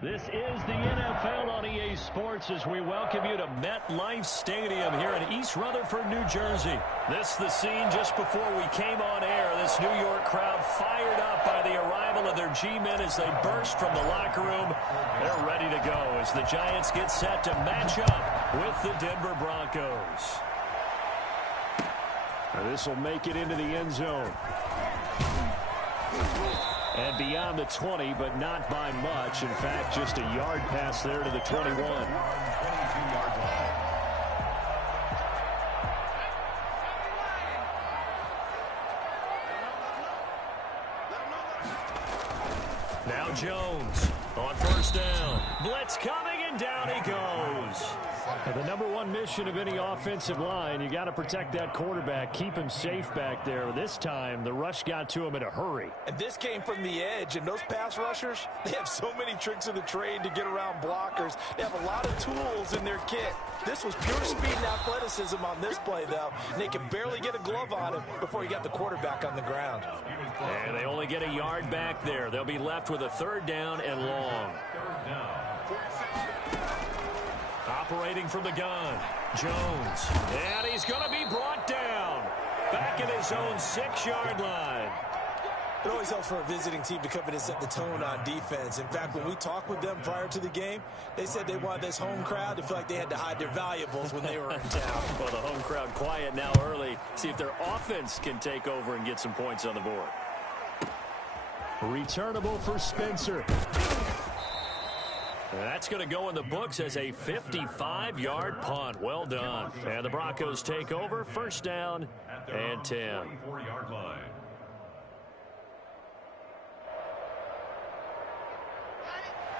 This is the NFL on EA Sports as we welcome you to MetLife Stadium here in East Rutherford, New Jersey. This is the scene just before we came on air. This New York crowd fired up by the arrival of their G-men as they burst from the locker room. They're ready to go as the Giants get set to match up with the Denver Broncos. This will make it into the end zone. And beyond the 20, but not by much. In fact, just a yard pass there to the 21. Now Jones on first down. Blitz coming, and down he goes. The number one mission of any offensive line, you got to protect that quarterback, keep him safe back there. This time, the rush got to him in a hurry. And this came from the edge, and those pass rushers, they have so many tricks of the trade to get around blockers. They have a lot of tools in their kit. This was pure speed and athleticism on this play, though, and they could barely get a glove on him before he got the quarterback on the ground. And they only get a yard back there. They'll be left with a third down and long. Operating from the gun, Jones. And he's going to be brought down. Back at his own 6-yard line. It always helps for a visiting team to come in and set the tone on defense. In fact, when we talked with them prior to the game, they said they wanted this home crowd to feel like they had to hide their valuables when they were in town. Well, the home crowd quiet now early. See if their offense can take over and get some points on the board. Returnable for Spencer. That's going to go in the books as a 55-yard punt. Well done. And the Broncos take over. First down and 10.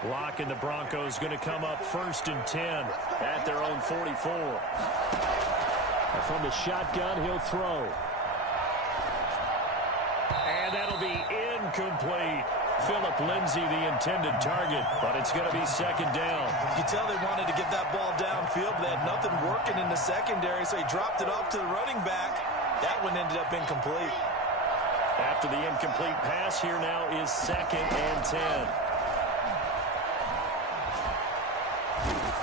Lock and the Broncos going to come up first and 10 at their own 44. And from the shotgun, he'll throw. And that'll be incomplete. Phillip Lindsay, the intended target, but it's going to be second down. You tell they wanted to get that ball downfield, but they had nothing working in the secondary, so he dropped it off to the running back. That one ended up incomplete. After the incomplete pass, here now is second and 10.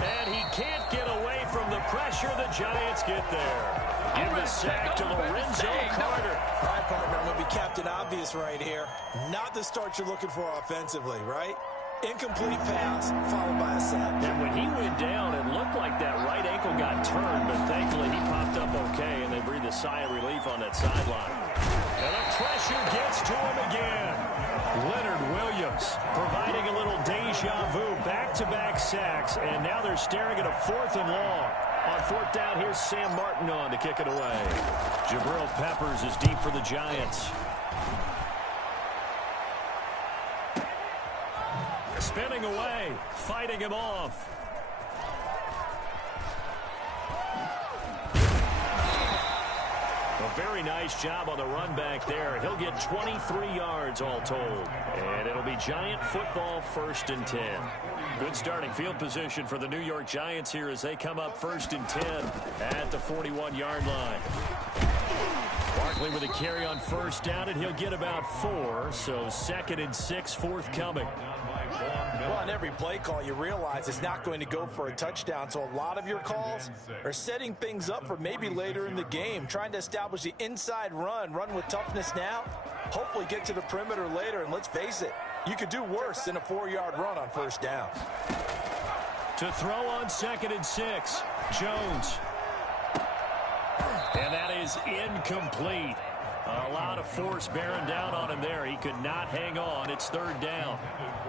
And he can't get away from the pressure. The Giants get there. Give the sack to Lorenzo Carter. All right, partner, I'm going to be Captain Obvious right here. Not the start you're looking for offensively, right? Incomplete pass followed by a sack. And when he went down, it looked like that right ankle got turned, but thankfully he popped up okay, and they breathed a sigh of relief on that sideline. And the pressure gets to him again. Leonard Williams providing a little deja vu, back-to-back sacks, and now they're staring at a 4th and long. On 4th down, here's Sam Martin on to kick it away. Jabril Peppers is deep for the Giants. Spinning away, fighting him off. A very nice job on the run back there. He'll get 23 yards all told. And it'll be Giant football, first and 10. Good starting field position for the New York Giants here as they come up first and 10 at the 41-yard line. Barkley with a carry on first down, and he'll get about 4, so second and 6 forthcoming. Well, on every play call, you realize it's not going to go for a touchdown, so a lot of your calls are setting things up for maybe later in the game, trying to establish the inside run with toughness now, hopefully get to the perimeter later, and let's face it, you could do worse than a 4-yard run on first down. To throw on second and 6, Jones. And that is incomplete. A lot of force bearing down on him there. He could not hang on. It's third down.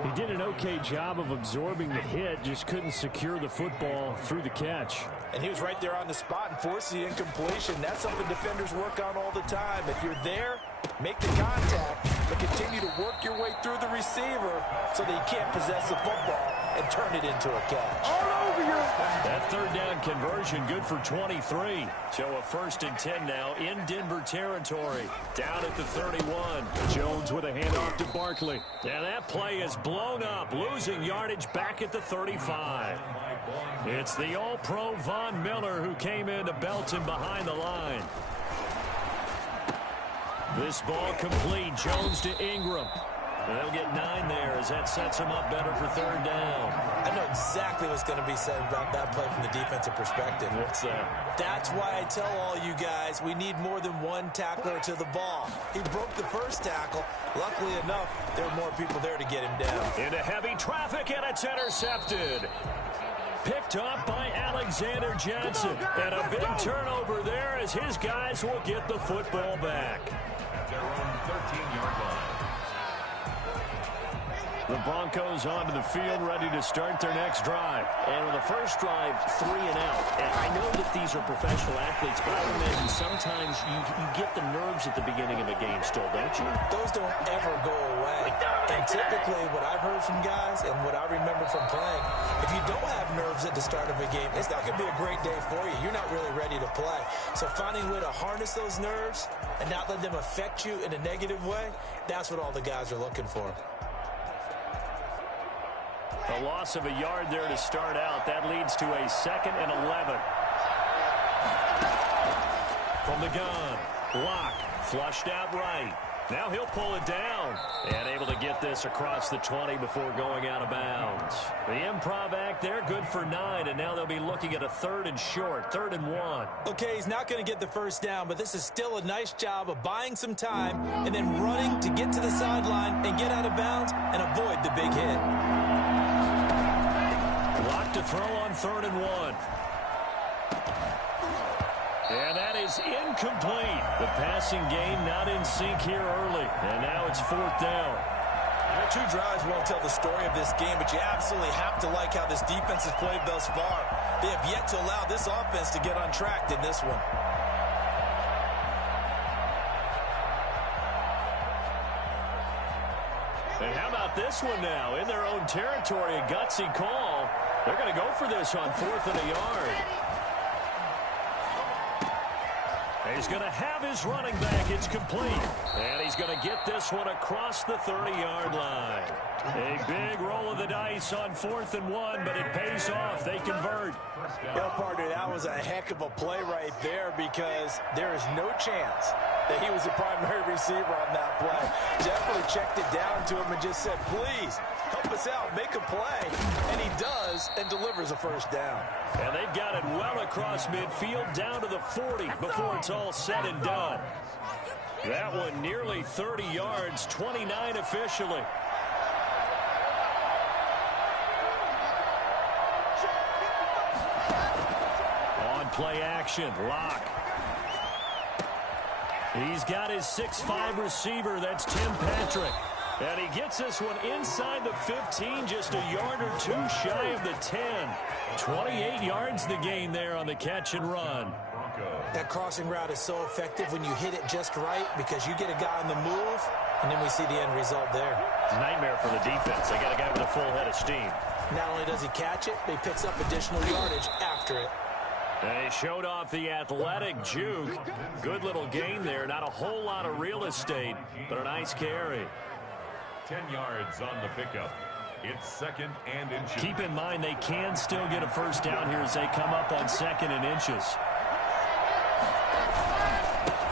He did an okay job of absorbing the hit, just couldn't secure the football through the catch. And he was right there on the spot and forced the incompletion. That's something defenders work on all the time. If you're there, make the contact, but continue to work your way through the receiver so that you can't possess the football and turn it into a catch. All over you. That third down conversion good for 23. So a first and 10 now in Denver territory. Down at the 31. Jones with a handoff to Barkley. And that play is blown up, losing yardage back at the 35. It's the All-Pro Von Miller who came in to belt him behind the line. This ball complete. Jones to Ingram. And they'll get 9 there as that sets them up better for third down. I know exactly what's going to be said about that play from the defensive perspective. What's that? That's why I tell all you guys we need more than one tackler to the ball. He broke the first tackle. Luckily enough, there were more people there to get him down. Into heavy traffic, and it's intercepted. Picked up by Alexander Johnson. And a big turnover there as his guys will get the football back. At their own 13-yard line. The Broncos onto the field, ready to start their next drive. And on the first drive, 3 and out. And I know that these are professional athletes, but I imagine sometimes you get the nerves at the beginning of a game still, don't you? Those don't ever go away. And typically, what I've heard from guys and what I remember from playing, if you don't have nerves at the start of a game, it's not going to be a great day for you. You're not really ready to play. So finding a way to harness those nerves and not let them affect you in a negative way, that's what all the guys are looking for. A loss of a yard there to start out. That leads to a 2nd and 11. From the gun, Locke flushed out right. Now he'll pull it down and able to get this across the 20 before going out of bounds. The improv act there, good for 9, and now they'll be looking at a 3rd and short, 3rd and 1. Okay, he's not going to get the first down, but this is still a nice job of buying some time and then running to get to the sideline and get out of bounds and avoid the big hit. Lock to throw on 3rd and 1. And that is incomplete. The passing game not in sync here early. And now it's 4th down. Well, 2 drives won't tell the story of this game, but you absolutely have to like how this defense has played thus far. They have yet to allow this offense to get untracked in this one. And how about this one now? In their own territory, a gutsy call. They're going to go for this on 4th and a yard. He's going to have his running back. It's complete. And he's going to get this one across the 30-yard line. A big roll of the dice on 4th and 1, but it pays off. They convert. Well, partner, that was a heck of a play right there because there is no chance that he was the primary receiver on that play. Definitely checked it down to him and just said, please, help us out, make a play. And he does and delivers a first down. And they've got it well across midfield down to the 40 before it's all said and done. That one nearly 30 yards, 29 officially. On play action, Locke. He's got his 6'5" receiver, that's Tim Patrick. And he gets this one inside the 15, just a yard or 2 shy of the 10. 28 yards the gain there on the catch and run. That crossing route is so effective when you hit it just right because you get a guy on the move, and then we see the end result there. It's a nightmare for the defense. They got a guy with a full head of steam. Not only does he catch it, but he picks up additional yardage after it. They showed off the athletic juke. Good little gain there. Not a whole lot of real estate, but a nice carry. 10 yards on the pickup. It's 2nd and inches. Keep in mind they can still get a first down here as they come up on 2nd and inches.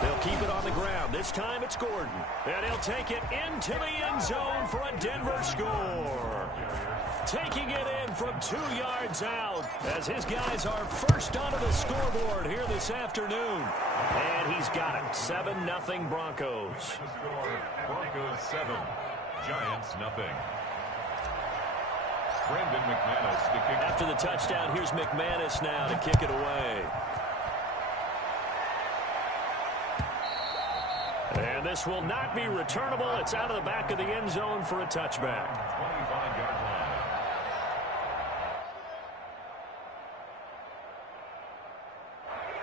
They'll keep it on the ground. This time it's Gordon. And he'll take it into the end zone for a Denver score. Taking it in from 2 yards out as his guys are first onto the scoreboard here this afternoon. And he's got it. 7-0 Broncos. Broncos 7, Giants nothing. Brandon McManus to kick. After the touchdown, here's McManus now to kick it away. And this will not be returnable. It's out of the back of the end zone for a touchback. 25-yard line.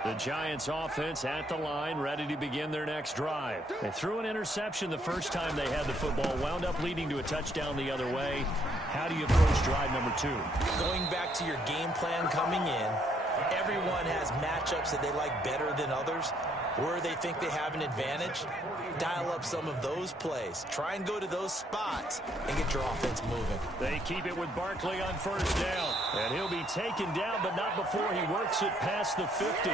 The Giants offense at the line, ready to begin their next drive. They threw an interception the first time they had the football, wound up leading to a touchdown the other way. How do you approach drive number 2? Going back to your game plan coming in, everyone has matchups that they like better than others. Where they think they have an advantage, dial up some of those plays. Try and go to those spots and get your offense moving. They keep it with Barkley on first down. And he'll be taken down, but not before he works it past the 50.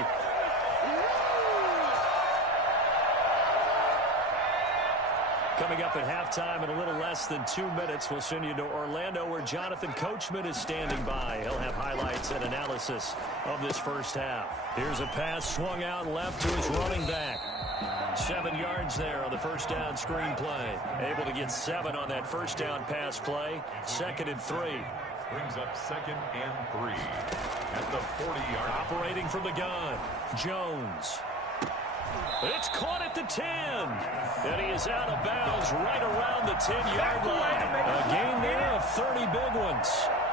Coming up at halftime in a little less than 2 minutes, we'll send you to Orlando where Jonathan Coachman is standing by. He'll have highlights and analysis of this first half. Here's a pass swung out left to his running back. 7 yards there on the first down screen play. Able to get 7 on that first down pass play. 2nd and 3. Brings up 2nd and 3 at the 40-yard. Operating from the gun, Jones. It's caught at the 10. And he is out of bounds right around the 10-yard line. A gain there of 30 big ones.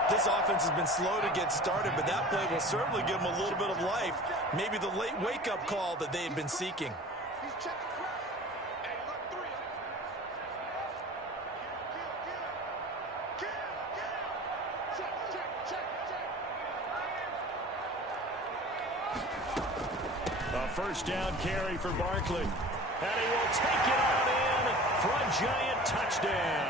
This offense has been slow to get started, but that play will certainly give them a little bit of life. Maybe the late wake-up call that they had been seeking. First down carry for Barkley. And he will take it on in for a giant touchdown.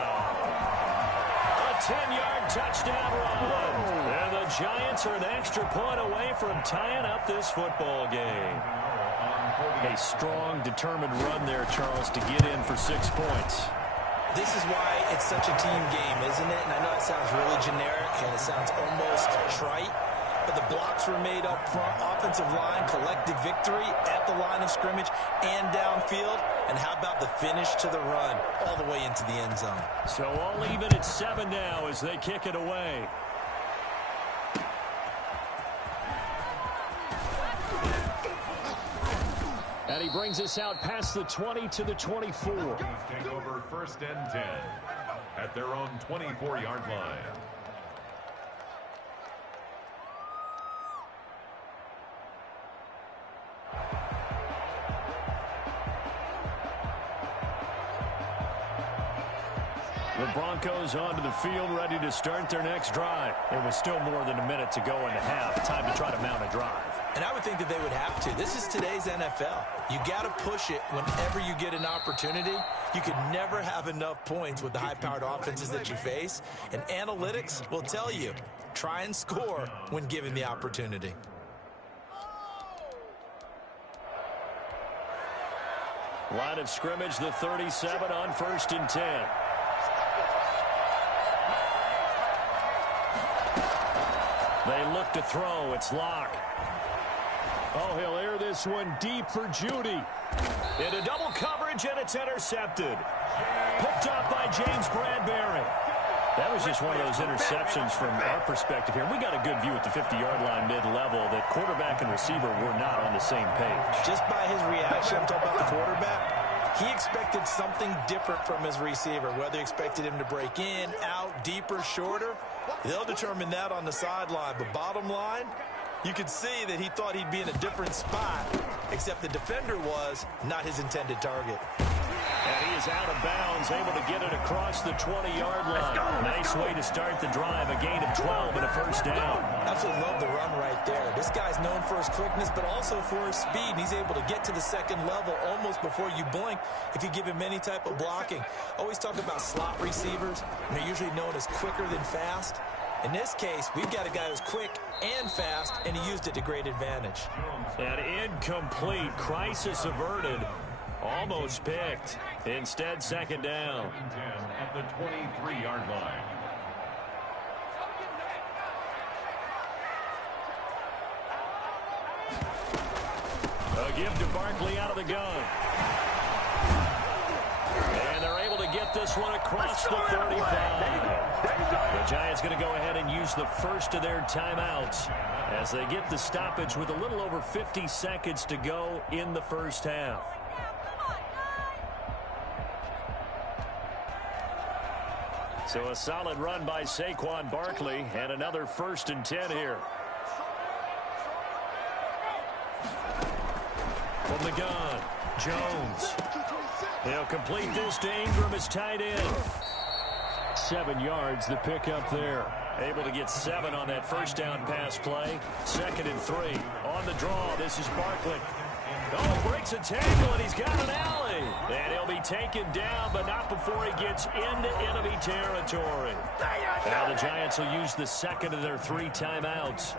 A 10-yard touchdown run. And the Giants are an extra point away from tying up this football game. A strong, determined run there, Charles, to get in for 6 points. This is why it's such a team game, isn't it? And I know it sounds really generic and it sounds almost trite. But the blocks were made up front, offensive line, collective victory at the line of scrimmage and downfield. And how about the finish to the run all the way into the end zone? So all even at 7 now as they kick it away. And he brings us out past the 20 to the 24. Take over 1st and 10 at their own 24-yard line. The Broncos onto the field, ready to start their next drive. There was still more than a minute to go in the half. Time to try to mount a drive. And I would think that they would have to. This is today's NFL. You got to push it whenever you get an opportunity. You could never have enough points with the high-powered offenses that you face. And analytics will tell you, try and score when given the opportunity. Line of scrimmage, the 37 on 1st and 10. They look to throw. It's Locke. Oh, he'll air this one deep for Judy. Into double coverage, and it's intercepted. Picked up by James Bradbury. That was just one of those interceptions from our perspective here. We got a good view at the 50-yard line mid-level that quarterback and receiver were not on the same page. Just by his reaction, I'm talking about the quarterback, he expected something different from his receiver, whether he expected him to break in, out, deeper, shorter. They'll determine that on the sideline. But bottom line, you could see that he thought he'd be in a different spot, except the defender was not his intended target. And he is out of bounds, able to get it across the 20-yard line. Nice way to start the drive, a gain of 12 and a first down. Absolutely love the run right there. This guy's known for his quickness, but also for his speed. And he's able to get to the second level almost before you blink if you give him any type of blocking. Always talk about slot receivers, and they're usually known as quicker than fast. In this case, we've got a guy who's quick and fast, and he used it to great advantage. And incomplete. Crisis averted. Almost picked. Instead, second down. At the 23-yard line. A give to Barkley out of the gun. And they're able to get this one across the 35. The Giants going to go ahead and use the first of their timeouts as they get the stoppage with a little over 50 seconds to go in the first half. So a solid run by Saquon Barkley and another 1st and 10 here. From the gun, Jones. He'll complete this to Ingram as tight end. 7 yards, the pickup there. Able to get 7 on that first down pass play. 2nd and 3. On the draw, this is Barkley. Oh, breaks a tackle, and he's got an alley. And he'll be taken down, but not before he gets into enemy territory. Now the Giants will use the second of their 3 timeouts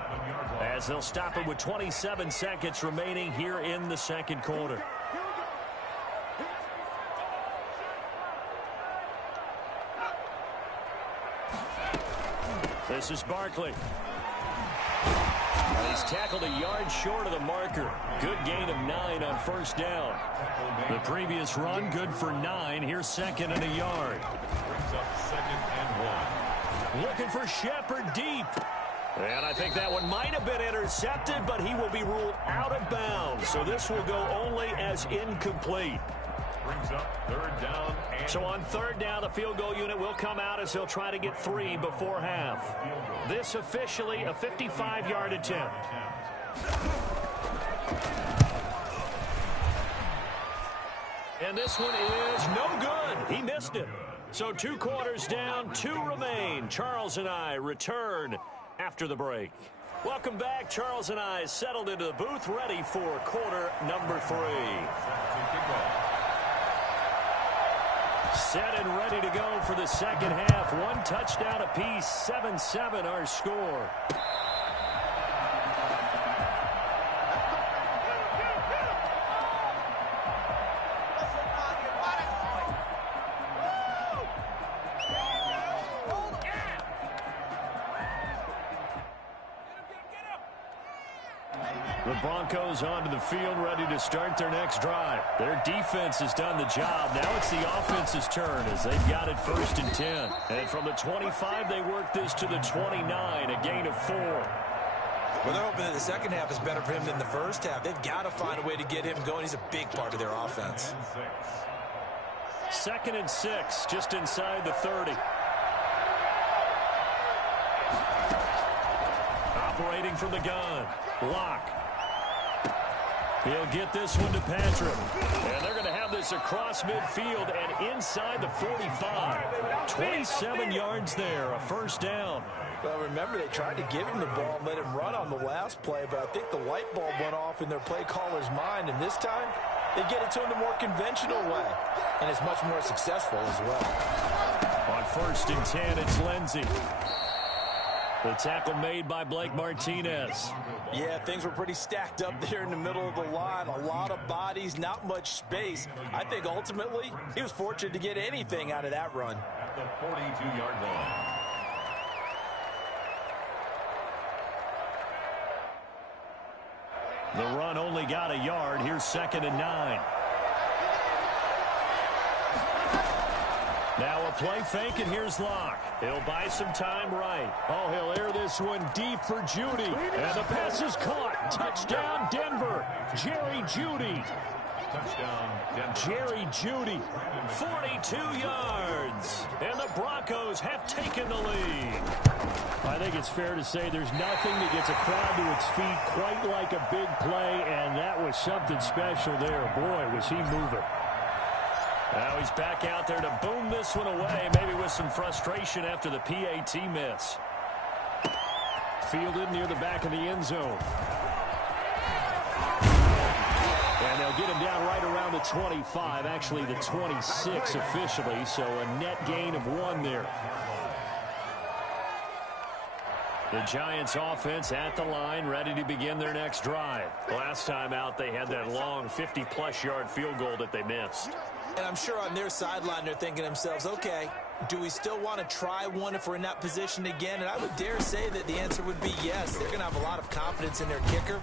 as they'll stop it with 27 seconds remaining here in the second quarter. This is Barkley. He's tackled a yard short of the marker. Good gain of 9 on first down. The previous run, good for 9. Here's second and a yard. Brings up 2nd and 1. Looking for Shepard deep. And I think that one might have been intercepted, but he will be ruled out of bounds. So this will go only as incomplete. Brings up 3rd down. So on 3rd down, the field goal unit will come out as he'll try to get 3 before half. This officially a 55-yard attempt. And this one is no good. He missed it. So 2 quarters down, 2 remain. Charles and I return after the break. Welcome back. Charles and I settled into the booth, ready for quarter number 3. Set and ready to go for the second half. 1 touchdown apiece, 7-7 our score. The Broncos onto the field, ready to start their next drive. Their defense has done the job. Now it's the offense's turn as they've got it 1st and 10. And from the 25, they work this to the 29, a gain of 4. Well, they're hoping that the second half is better for him than the first half. They've got to find a way to get him going. He's a big part of their offense. 2nd and 6, just inside the 30. Operating from the gun. Lock. He'll get this one to Patrick. And they're going to have this across midfield and inside the 45. 27 yards there, a 1st down. Well, remember, they tried to give him the ball and let him run on the last play, but I think the light bulb went off in their play caller's mind, and this time they get it to him the more conventional way, and it's much more successful as well. On 1st and 10, it's Lindsey. The tackle made by Blake Martinez. Yeah, things were pretty stacked up there in the middle of the line. A lot of bodies, not much space. I think ultimately he was fortunate to get anything out of that run. At the 42-yard line. The run only got a yard. Here's 2nd and 9. Now a play fake, and here's Locke. He'll buy some time right. Oh, he'll air this one deep for Judy. And the pass is caught. Touchdown, Denver. Jerry Judy. Touchdown, Denver. Jerry Judy, 42 yards. And the Broncos have taken the lead. I think it's fair to say there's nothing that gets a crowd to its feet quite like a big play, and that was something special there. Boy, was he moving. Now he's back out there to boom this one away, maybe with some frustration after the PAT miss. Fielded near the back of the end zone. And they'll get him down right around the 25, actually the 26 officially, so a net gain of 1 there. The Giants offense at the line, ready to begin their next drive. Last time out, they had that long 50-plus yard field goal that they missed. And I'm sure on their sideline they're thinking to themselves, okay, do we still want to try one if we're in that position again? And I would dare say that the answer would be yes. They're going to have a lot of confidence in their kicker.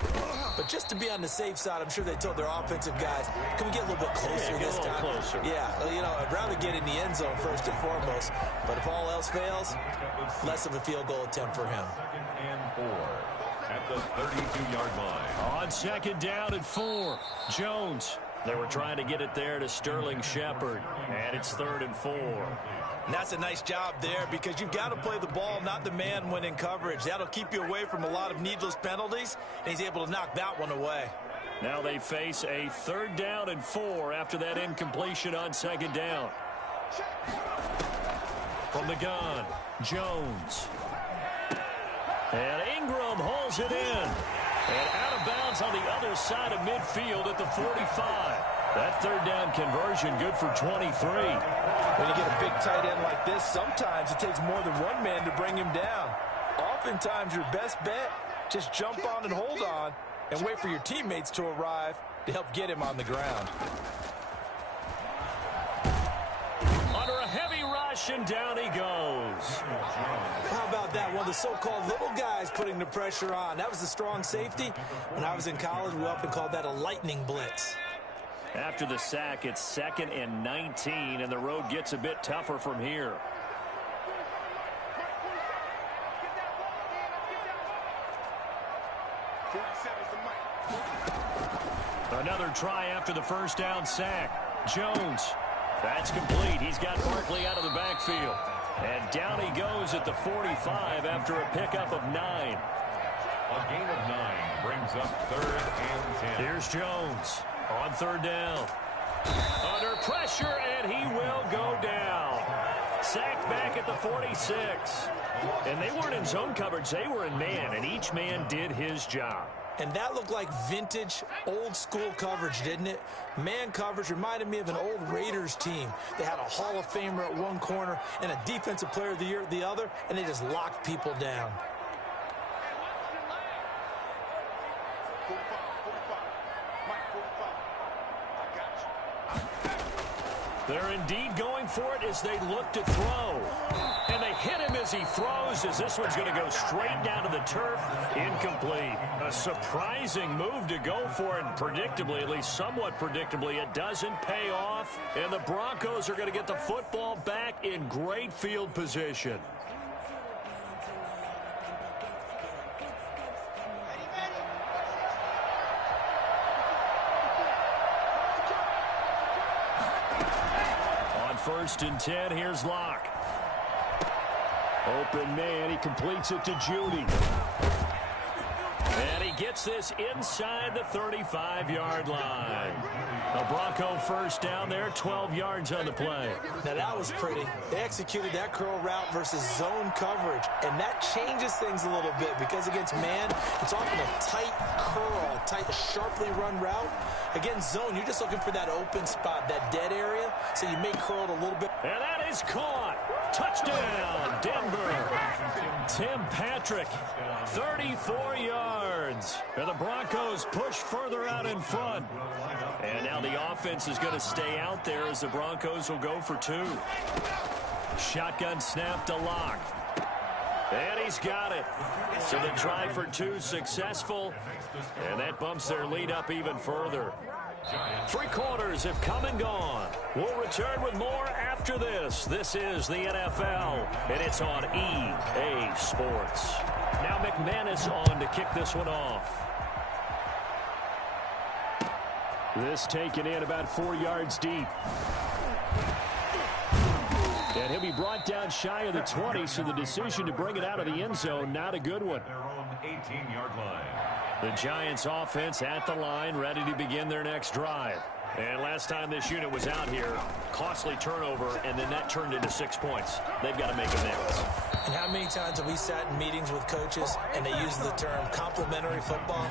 But just to be on the safe side, I'm sure they told their offensive guys, can we get a little bit closer this time? Closer. Yeah, well, you know, I'd rather get in the end zone first and foremost. But if all else fails, less of a field goal attempt for him. 2nd and 4 at the 32-yard line. On 2nd down and 4, Jones. They were trying to get it there to Sterling Shepard. And it's 3rd and 4. And that's a nice job there because you've got to play the ball, not the man when in coverage. That'll keep you away from a lot of needless penalties, and he's able to knock that one away. Now they face a 3rd down and 4 after that incompletion on 2nd down. From the gun, Jones. And Ingram hauls it in. And out of bounds on the other side of midfield at the 45. That 3rd down conversion good for 23. When you get a big tight end like this, sometimes it takes more than one man to bring him down. Oftentimes your best bet, just jump on and hold on and wait for your teammates to arrive to help get him on the ground. Under a heavy rush rush, and down he goes. How about that? One of the so-called little guys putting the pressure on. That was the strong safety. When I was in college, we often called that a lightning blitz. After the sack, it's 2nd and 19, and the road gets a bit tougher from here. Another try after the first down sack. Jones. That's complete. He's got Barkley out of the backfield. And down he goes at the 45 after a pickup of 9. A gain of 9 brings up 3rd and 10. Here's Jones on 3rd down. Under pressure, and he will go down. Sacked back at the 46. And they weren't in zone coverage. They were in man, and each man did his job. And that looked like vintage, old-school coverage, didn't it? Man coverage reminded me of an old Raiders team. They had a Hall of Famer at one corner and a Defensive Player of the Year at the other, and they just locked people down. They're indeed going for it as they look to throw. And they hit him as he throws, as this one's going to go straight down to the turf. Incomplete. A surprising move to go for it, and predictably, at least somewhat predictably, it doesn't pay off. And the Broncos are going to get the football back in great field position. On 1st and 10, here's Locke. Open man, he completes it to Judy. And he gets this inside the 35-yard line. A Bronco first down there, 12 yards on the play. Now that was pretty. They executed that curl route versus zone coverage, and that changes things a little bit because against man, it's often a tight curl, tight, sharply run route. Against zone, you're just looking for that open spot, that dead area, so you may curl it a little bit. And that is caught. Touchdown, Denver. Tim Patrick, 34 yards. And the Broncos push further out in front. And now the offense is going to stay out there as the Broncos will go for 2. Shotgun snap to Locke. And he's got it. So the try for 2 successful. And that bumps their lead up even further. 3 quarters have come and gone. We'll return with more after this. This is the NFL, and it's on EA Sports. Now McManus on to kick this one off. This taken in about 4 yards deep. And he'll be brought down shy of the 20, so the decision to bring it out of the end zone, not a good one. Their own 18-yard line. The Giants offense at the line, ready to begin their next drive. And last time this unit was out here, costly turnover, and then that turned into 6 points. They've got to make amends. And how many times have we sat in meetings with coaches and they use the term complementary football?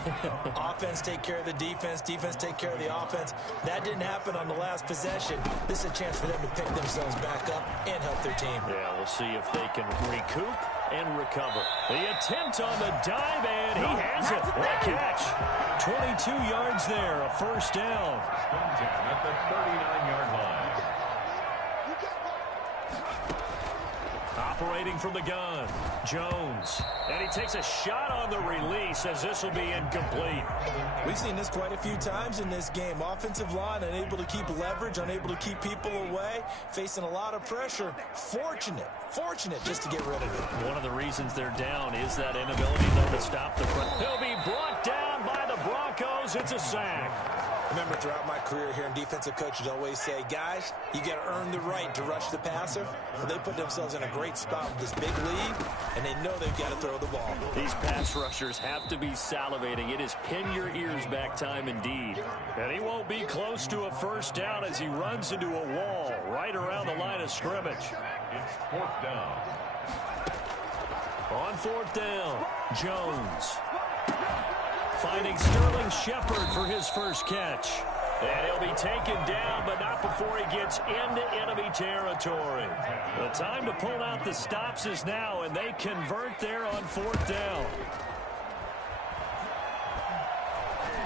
Offense take care of the defense, defense take care of the offense. That didn't happen on the last possession. This is a chance for them to pick themselves back up and help their team. Yeah, we'll see if they can recoup and recover. The attempt on the dive, and he has it. What a catch. 22 yards there, a first down. At the 39-yard line. Operating from the gun, Jones. And he takes a shot on the release as this will be incomplete. We've seen this quite a few times in this game. Offensive line unable to keep leverage, unable to keep people away, facing a lot of pressure. Fortunate just to get rid of it. One of the reasons they're down is that inability, though, to stop the front. He'll be brought down by the Broncos. It's a sack. Remember, throughout my career here in defensive coaches always say, guys, you got to earn the right to rush the passer. Well, they put themselves in a great spot with this big lead, and they know they've got to throw the ball. These pass rushers have to be salivating. It is pin your ears back time indeed. And he won't be close to a first down as he runs into a wall right around the line of scrimmage. It's 4th down. On 4th down, Jones. Finding Sterling Shepard for his first catch. And he'll be taken down, but not before he gets into enemy territory. The time to pull out the stops is now, and they convert there on 4th down.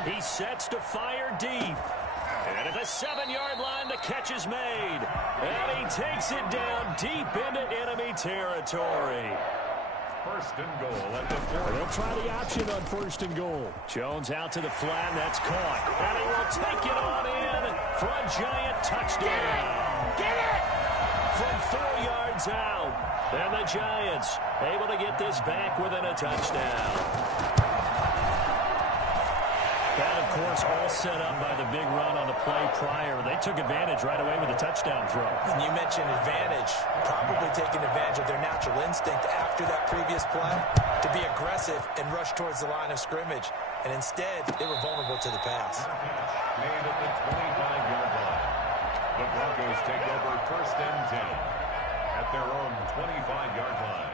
He sets to fire deep. And at the 7-yard line, the catch is made. And he takes it down deep into enemy territory. First and goal at the 40. They'll try the option on first and goal. Jones out to the flat. That's caught. And he will take it on in for a giant touchdown. Get it! From 4 yards out. And the Giants able to get this back within a touchdown. That, of course, all set up by the big run on the play prior. They took advantage right away with a touchdown throw. And you mentioned advantage, probably taking advantage of their natural instinct after that previous play to be aggressive and rush towards the line of scrimmage. And instead, they were vulnerable to the pass. Made at the 25-yard line. The Broncos take over first and 10 at their own 25-yard line.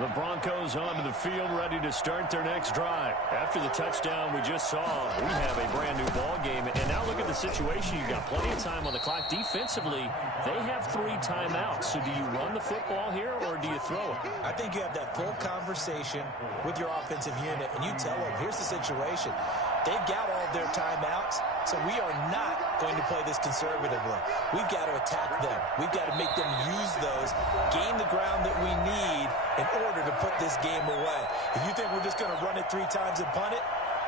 The Broncos onto the field, ready to start their next drive. After the touchdown we just saw, we have a brand-new ball game. And now look at the situation. You've got plenty of time on the clock. Defensively, they have 3 timeouts. So do you run the football here, or do you throw it? I think you have that full conversation with your offensive unit, and you tell them, here's the situation. They've got all their timeouts, so we are not going to play this conservatively. We've got to attack them. We've got to make them use those, gain the ground that we need in order to put this game away. If you think we're just going to run it 3 times and punt it,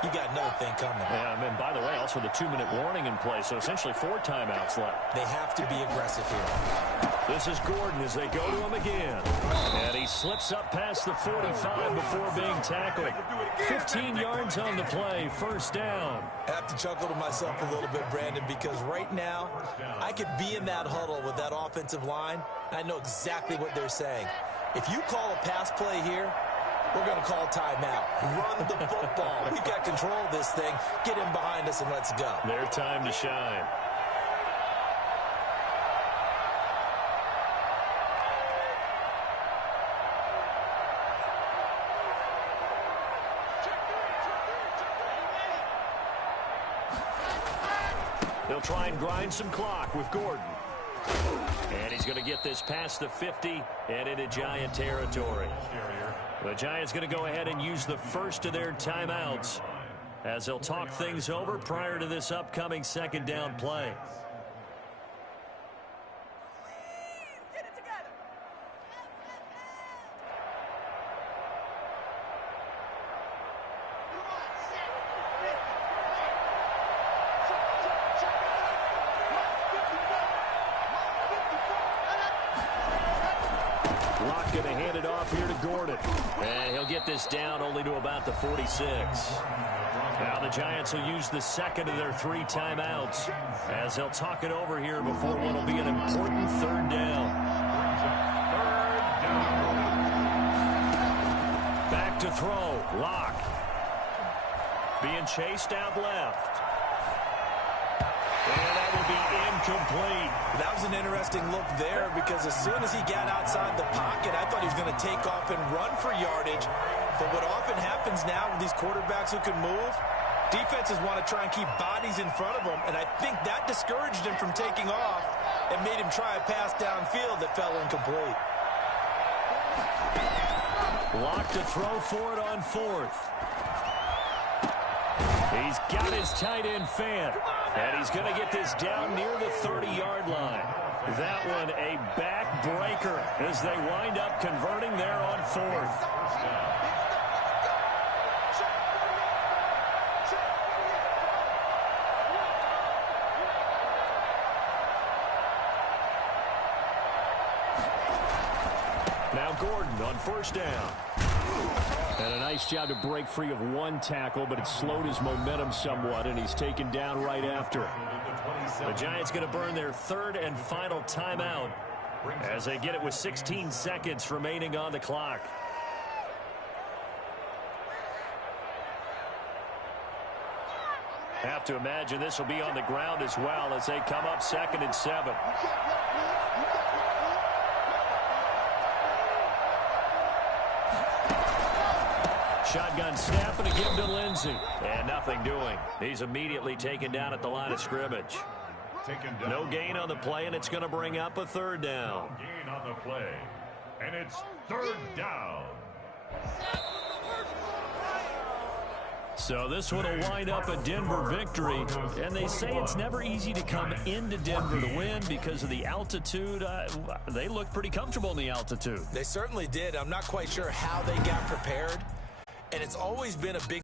you got another thing coming. Yeah, and by the way, also the 2-minute warning in play, so essentially 4 timeouts left. They have to be aggressive here. This is Gordon as they go to him again. And he slips up past the 45 before being tackled. 15 yards on the play, first down. I have to chuckle to myself a little bit, Brandon, because right now I could be in that huddle with that offensive line. I know exactly what they're saying. If you call a pass play here, we're going to call a timeout. Run the football. We've got control of this thing. Get him behind us and let's go. Their time to shine. They'll try and grind some clock with Gordon. And he's going to get this past the 50 and into Giant territory. The Giants going to go ahead and use the first of their timeouts as they'll talk things over prior to this upcoming second down play. Going to hand it off here to Gordon. And he'll get this down only to about the 46. Now the Giants will use the second of their 3 timeouts as they'll talk it over here before what will be an important third down. Back to throw. Lock. Being chased out left. And that will be incomplete. That was an interesting look there because as soon as he got outside the pocket, I thought he was going to take off and run for yardage. But what often happens now with these quarterbacks who can move, defenses want to try and keep bodies in front of them, and I think that discouraged him from taking off and made him try a pass downfield that fell incomplete. Lock to throw for it on 4th. He's got his tight end fan. And he's going to get this down near the 30-yard line. That one a backbreaker as they wind up converting there on 4th. Now Gordon on first down. And a nice job to break free of 1 tackle, but it slowed his momentum somewhat, and he's taken down right after. The Giants going to burn their 3rd and final timeout as they get it with 16 seconds remaining on the clock. Have to imagine this will be on the ground as well as they come up 2nd and 7. Shotgun snap and a give to Lindsey. And nothing doing. He's immediately taken down at the line of scrimmage. No gain on the play, and it's going to bring up a 3rd down. No gain on the play, and it's 3rd down. So this one will wind up a Denver victory. And they say it's never easy to come into Denver to win because of the altitude. They look pretty comfortable in the altitude. They certainly did. I'm not quite sure how they got prepared. And it's always been a big